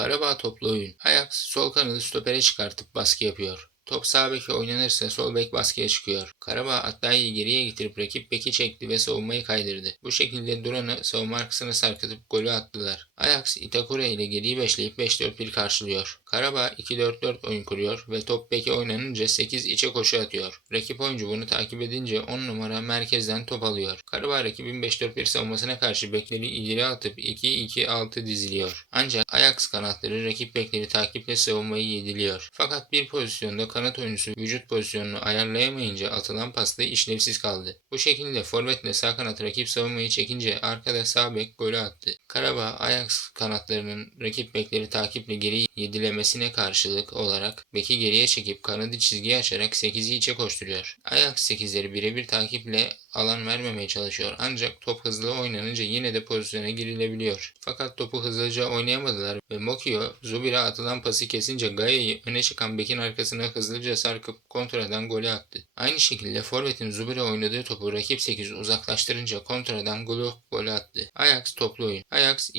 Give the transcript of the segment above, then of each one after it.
Karabağ toplu oyun. Ajax sol kanadı stopere çıkartıp baskı yapıyor. Top sağ beke oynanırsa sol bek baskıya çıkıyor. Karabağ Attay'ı geriye getirip rakip beki çekti ve savunmayı kaydırdı. Bu şekilde Duran'ı savunma arkasına sarkıtıp golü attılar. Ajax Itakura ile geriyi beşleyip 5-4-1 karşılıyor. Karabağ 2-4-4 oyun kuruyor ve top beke oynanınca 8 içe koşu atıyor. Rakip oyuncu bunu takip edince 10 numara merkezden top alıyor. Karabağ rakibin 5-4-1 savunmasına karşı bekleri ileri atıp 2-2-6 diziliyor. Ancak Ajax kanatları rakip bekleri takiple savunmayı yediliyor. Fakat bir pozisyonda kanat oyuncusu vücut pozisyonunu ayarlayamayınca atılan pasta işlevsiz kaldı. Bu şekilde forvetle sağ kanat rakip savunmayı çekince arkada sağ bek golü attı. Karabağ Ajax kanatlarının rakip bekleri takiple geri yedilemesine karşılık olarak beki geriye çekip kanadı çizgiye açarak 8'i içe koşturuyor. Ajax 8'leri birebir takiple alan vermemeye çalışıyor ancak top hızlı oynanınca yine de pozisyona girilebiliyor. Fakat topu hızlıca oynayamadılar ve Mokio Zubir'e atılan pası kesince Gaya'yı öne çıkan bekin arkasına hızlıca sarkıp kontradan golü attı. Aynı şekilde Forvet'in Zubir'e oynadığı topu rakip 8 uzaklaştırınca kontradan golü golü attı. Ajax toplu oyun. Ajax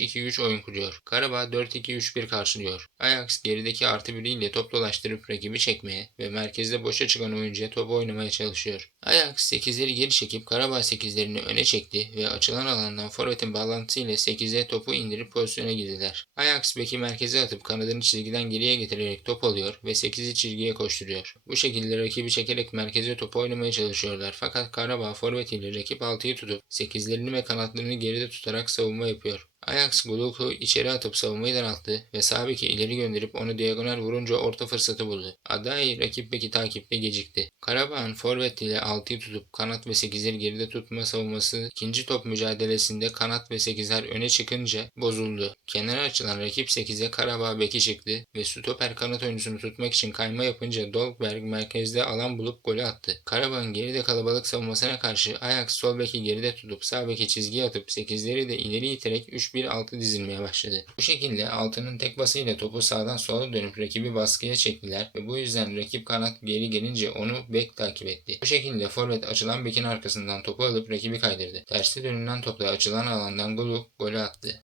2-3-2-3 oyun kuruyor. Karabağ 4-2-3-1 karşılıyor. Ajax gerideki artı biriyle top dolaştırıp rakibi çekmeye ve merkezde boşa çıkan oyuncuya top oynamaya çalışıyor. Ajax 8'leri geri çekip Karabağ 8'lerini öne çekti ve açılan alandan forvetin bağlantısıyla 8'e topu indirip pozisyona girdiler. Ajax beki merkeze atıp kanadını çizgiden geriye getirerek top alıyor ve 8'i çizgiye koşturuyor. Bu şekilde rakibi çekerek merkeze topu oynamaya çalışıyorlar fakat Karabağ forvetiyle rakip 6'yı tutup 8'lerini ve kanatlarını geride tutarak savunma yapıyor. Ajax Guluk'u içeri atıp savunmayı daralttı ve sağ beki ileri gönderip onu diagonal vurunca orta fırsatı buldu. Adai rakip beki takipte gecikti. Karabağ'ın forvet ile 6'yı tutup kanat ve 8'leri geride tutma savunması ikinci top mücadelesinde kanat ve 8'ler öne çıkınca bozuldu. Kenara açılan rakip 8'e Karabağ beki çıktı ve stoper kanat oyuncusunu tutmak için kayma yapınca Dolberg merkezde alan bulup golü attı. Karabağ'ın geride kalabalık savunmasına karşı Ajax sol beki geride tutup sağ beki çizgiye atıp 8'leri de ileri iterek 3-1-6 dizilmeye başladı. Bu şekilde altının tek basıyla topu sağdan sola dönüp rakibi baskıya çektiler ve bu yüzden rakip kanat geri gelince onu bek takip etti. Bu şekilde forvet açılan bekin arkasından topu alıp rakibi kaydırdı. Tersi dönülen topla açılan alandan Guluk golü attı.